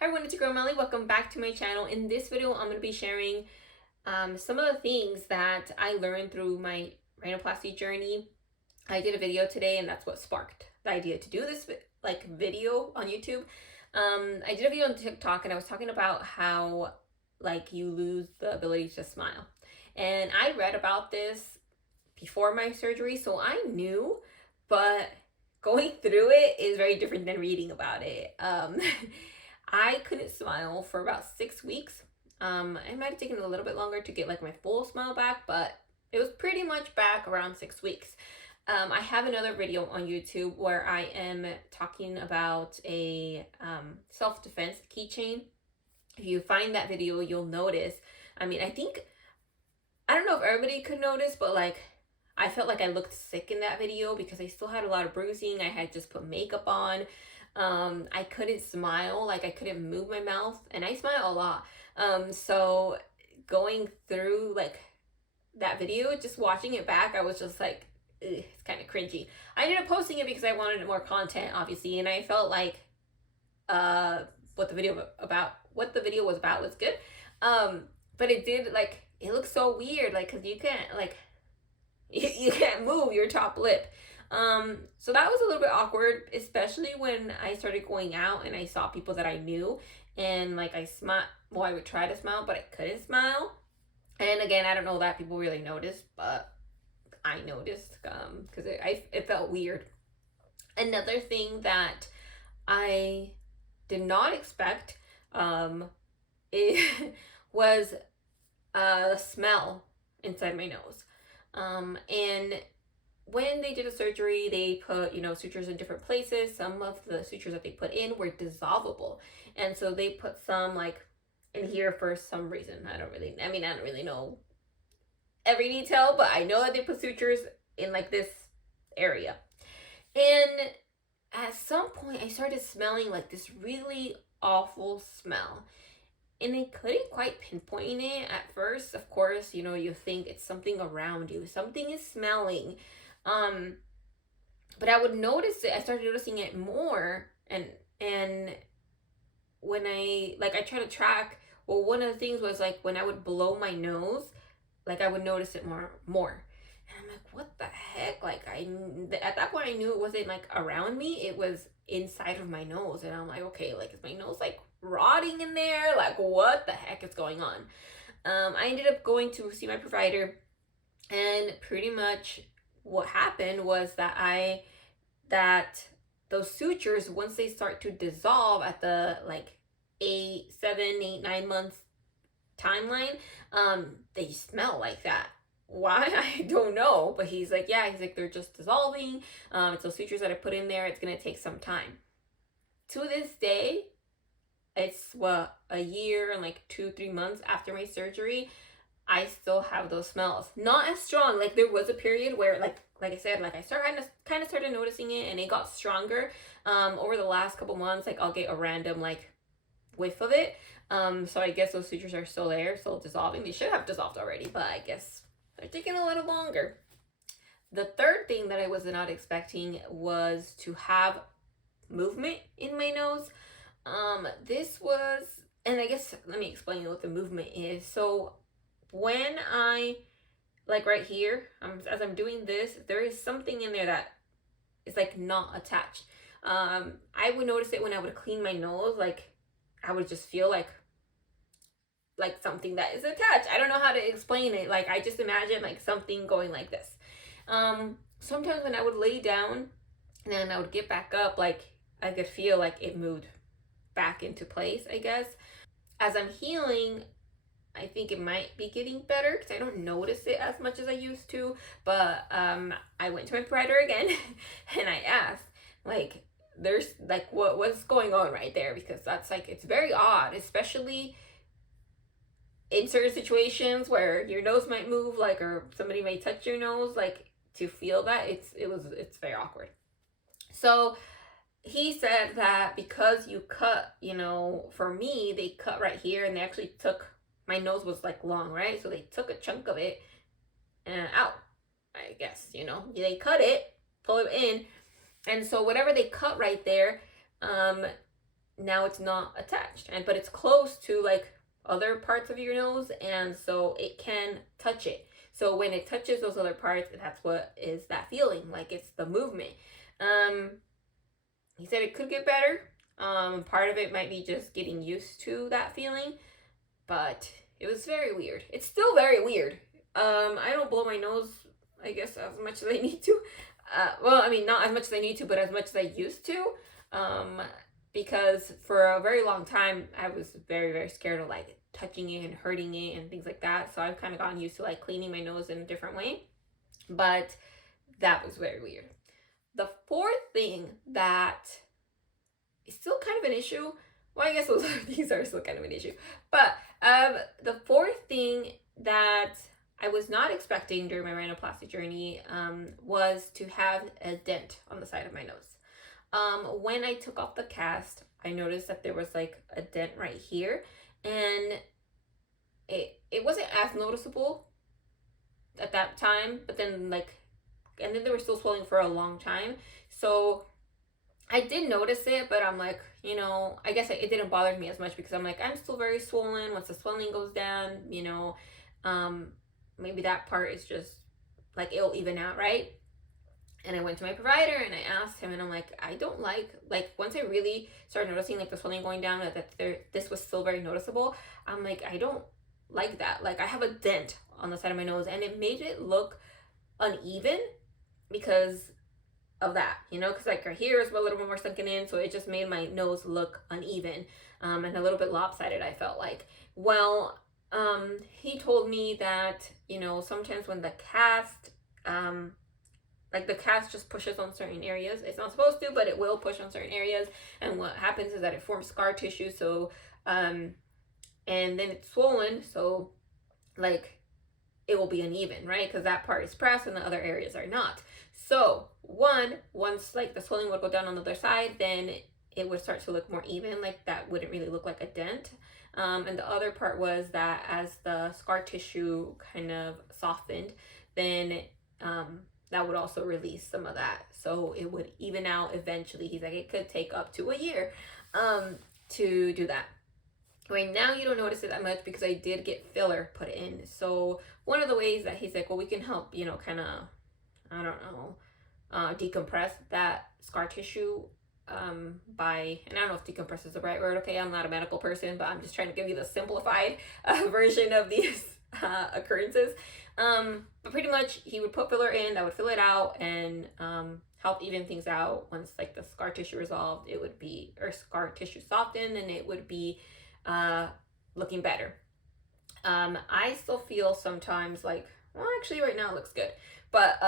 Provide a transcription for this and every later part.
Hi everyone, it's your girl Melly. Welcome back to my channel. In this video, I'm going to be sharing some of the things that I learned through my rhinoplasty journey. I did a video today, and that's what sparked the idea to do this video on YouTube. I did a video on TikTok, and I was talking about how you lose the ability to smile. And I read about this before my surgery, so I knew, but going through it is very different than reading about it. I couldn't smile for about 6 weeks. It might have taken a little bit longer to get my full smile back, but it was pretty much back around 6 weeks. I have another video on YouTube where I am talking about a self-defense keychain. If you find that video, you'll notice. I don't know if everybody could notice, but I felt like I looked sick in that video because I still had a lot of bruising. I had just put makeup on. I couldn't smile, I couldn't move my mouth, and I smile a lot. So going through that video, just watching it back, I was just like, it's kind of cringy. I ended up posting it because I wanted more content, obviously, and I felt like what the video was about was good. But it did it looks so weird, because you can't you can't move your top lip. So that was a little bit awkward, especially when I started going out and I saw people that I knew, and I would try to smile, but I couldn't smile. And again, I don't know that people really noticed, but I noticed, because it felt weird. Another thing that I did not expect, it was the smell inside my nose. And when they did a surgery, they put, sutures in different places. Some of the sutures that they put in were dissolvable. And so they put some in here for some reason. I don't really know every detail, but I know that they put sutures in this area. And at some point I started smelling this really awful smell. And I couldn't quite pinpoint it at first. Of course, you think it's something around you. Something is smelling. But I would notice it. I started noticing it more, and when I try to track. Well, one of the things was when I would blow my nose, I would notice it more. And I'm like, what the heck? At that point I knew it wasn't around me. It was inside of my nose, and I'm like, okay, is my nose rotting in there? What the heck is going on? I ended up going to see my provider, and pretty much what happened was that those sutures, once they start to dissolve at the 9 months timeline, they smell like that. Why? I don't know, but he's like, they're just dissolving. It's those sutures that I put in there. It's gonna take some time. To this day, it's a year and 2-3 months after my surgery, I still have those smells. Not as strong. There was a period where, like I said, I started noticing it, and it got stronger. Over the last couple months, I'll get a random whiff of it. So I guess those sutures are still there, still dissolving. They should have dissolved already, but I guess they're taking a little longer. The third thing that I was not expecting was to have movement in my nose. This was, and I guess let me explain what the movement is. So when I, right here, as I'm doing this, there is something in there that is not attached. I would notice it when I would clean my nose. I would just feel like something that is attached. I don't know how to explain it. I just imagine something going like this. Sometimes when I would lay down and then I would get back up, I could feel it moved back into place, I guess. As I'm healing, I think it might be getting better because I don't notice it as much as I used to. But I went to my provider again and I asked, there's what's going on right there, because that's it's very odd, especially in certain situations where your nose might move, or somebody may touch your nose, to feel that it's very awkward. So he said that because you cut, for me, they cut right here, and they actually took, my nose was long, right? So they took a chunk of it out, I guess, they cut it, pull it in. And so whatever they cut right there, now it's not attached, but it's close to like other parts of your nose, and so it can touch it. So when it touches those other parts, that's what is that feeling, like it's the movement. um he said it could get better. Part of it might be just getting used to that feeling, but it was very weird. It's still very weird. I don't blow my nose, I guess, as much as I need to. Well, I mean, not as much as I need to, but as much as I used to. Um, because for a very long time, I was very, very scared of like touching it and hurting it and things like that. So I've kind of gotten used to like cleaning my nose in a different way. But that was very weird. The fourth thing that is still kind of an issue. Well, I guess those things are still kind of an issue. But the fourth thing that I was not expecting during my rhinoplasty journey was to have a dent on the side of my nose. When I took off the cast, I noticed that there was like a dent right here, and it wasn't as noticeable at that time, but then and then they were still swelling for a long time. So I did notice it, but I'm like, I guess it didn't bother me as much because I'm like, I'm still very swollen. Once the swelling goes down, maybe that part is just like, it'll even out, right? And I went to my provider and I asked him, and I'm like, I don't like once I really started noticing like the swelling going down, this was still very noticeable. I'm like, I don't like that. Like, I have a dent on the side of my nose, and it made it look uneven because of that, because like right here is a little bit more sunken in, so it just made my nose look uneven, and a little bit lopsided, I felt like. Well, he told me that, sometimes when the cast, the cast just pushes on certain areas. It's not supposed to, but it will push on certain areas, and what happens is that it forms scar tissue, so, and then it's swollen, so, like, it will be uneven, right? Because that part is pressed and the other areas are not. So once like the swelling would go down on the other side, then it would start to look more even. Like, that wouldn't really look like a dent. And the other part was that as the scar tissue kind of softened, then that would also release some of that. So it would even out eventually. He's like, it could take up to a year to do that. Right now, you don't notice it that much because I did get filler put in. So one of the ways that he's like, well, we can help, kind of, I don't know, decompress that scar tissue by, and I don't know if decompress is the right word. Okay, I'm not a medical person, but I'm just trying to give you the simplified version of these occurrences. But pretty much he would put filler in, that would fill it out and help even things out. Once like the scar tissue resolved, it would be, or scar tissue softened, and it would be looking better. I still feel sometimes like, well, actually right now it looks good, but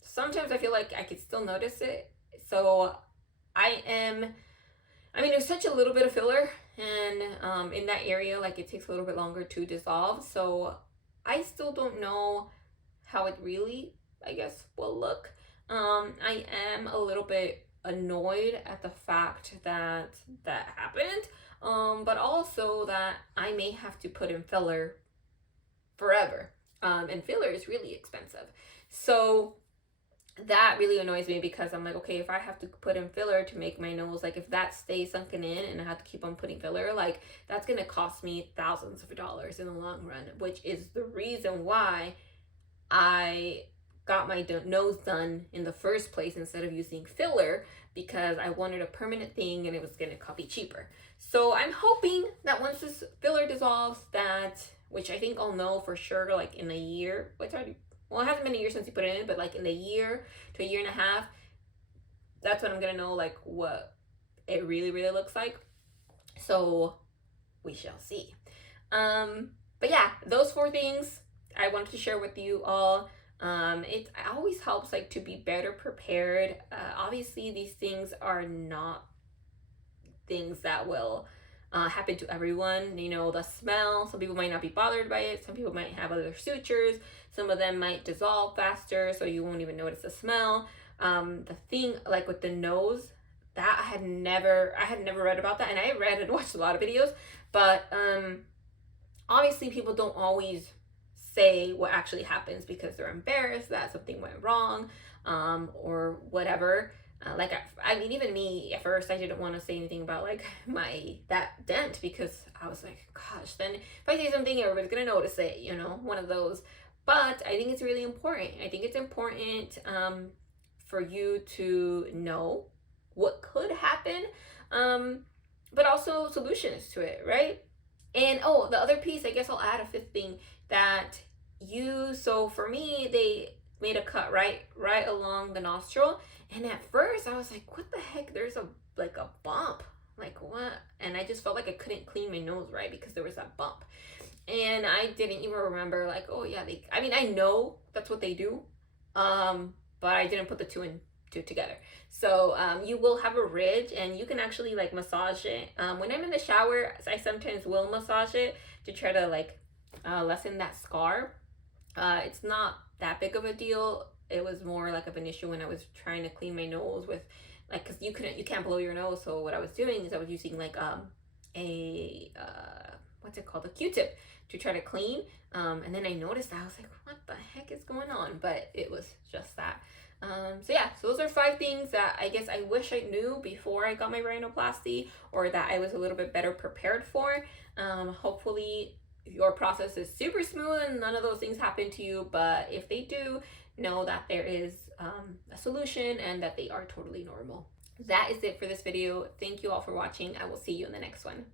sometimes I feel like I could still notice it. So there's such a little bit of filler, and in that area, like, it takes a little bit longer to dissolve. So I still don't know how it really, I guess, will look. I am a little bit annoyed at the fact that happened, but also that I may have to put in filler forever, and filler is really expensive. So that really annoys me because I'm like, okay, if I have to put in filler to make my nose, like, if that stays sunken in and I have to keep on putting filler, like, that's gonna cost me thousands of dollars in the long run, which is the reason why I got my nose done in the first place instead of using filler, because I wanted a permanent thing and it was gonna be cheaper. So I'm hoping that once this filler dissolves, which I think I'll know for sure, like, in a year. It hasn't been a year since you put it in, but like in a year to a year and a half, that's when I'm gonna know like what it really, really looks like. So we shall see. But yeah, those 4 things I wanted to share with you all. It always helps like to be better prepared. Obviously these things are not things that will happen to everyone. The smell, some people might not be bothered by it, some people might have other sutures, some of them might dissolve faster, so you won't even notice the smell. The thing like with the nose, that I had never read about that, and I read and watched a lot of videos, but obviously people don't always say what actually happens because they're embarrassed that something went wrong, or whatever. I mean, even me at first, I didn't want to say anything about like that dent, because I was like, gosh, then if I say something, everybody's gonna notice it, you know, one of those. But I think it's really important. I think it's important for you to know what could happen, but also solutions to it, right? And oh, the other piece, I guess I'll add a fifth thing that so for me, they made a cut right along the nostril. And at first I was like, what the heck? There's a bump. Like what? And I just felt like I couldn't clean my nose right because there was that bump. And I didn't even remember like, oh yeah, I mean, I know that's what they do. But I didn't put the two and two together. So you will have a ridge, and you can actually like massage it. When I'm in the shower, I sometimes will massage it to try to like lessen that scar. It's not that big of a deal. It was more like of an issue when I was trying to clean my nose with like, because you can't blow your nose. So what I was doing is I was using like a what's it called, a Q-tip, to try to clean. And then I noticed that I was like, what the heck is going on? But it was just that. So yeah, so those are 5 things that I guess I wish I knew before I got my rhinoplasty, or that I was a little bit better prepared for. Hopefully your process is super smooth and none of those things happen to you, but if they do, know that there is a solution and that they are totally normal. That is it for this video. Thank you all for watching. I will see you in the next one.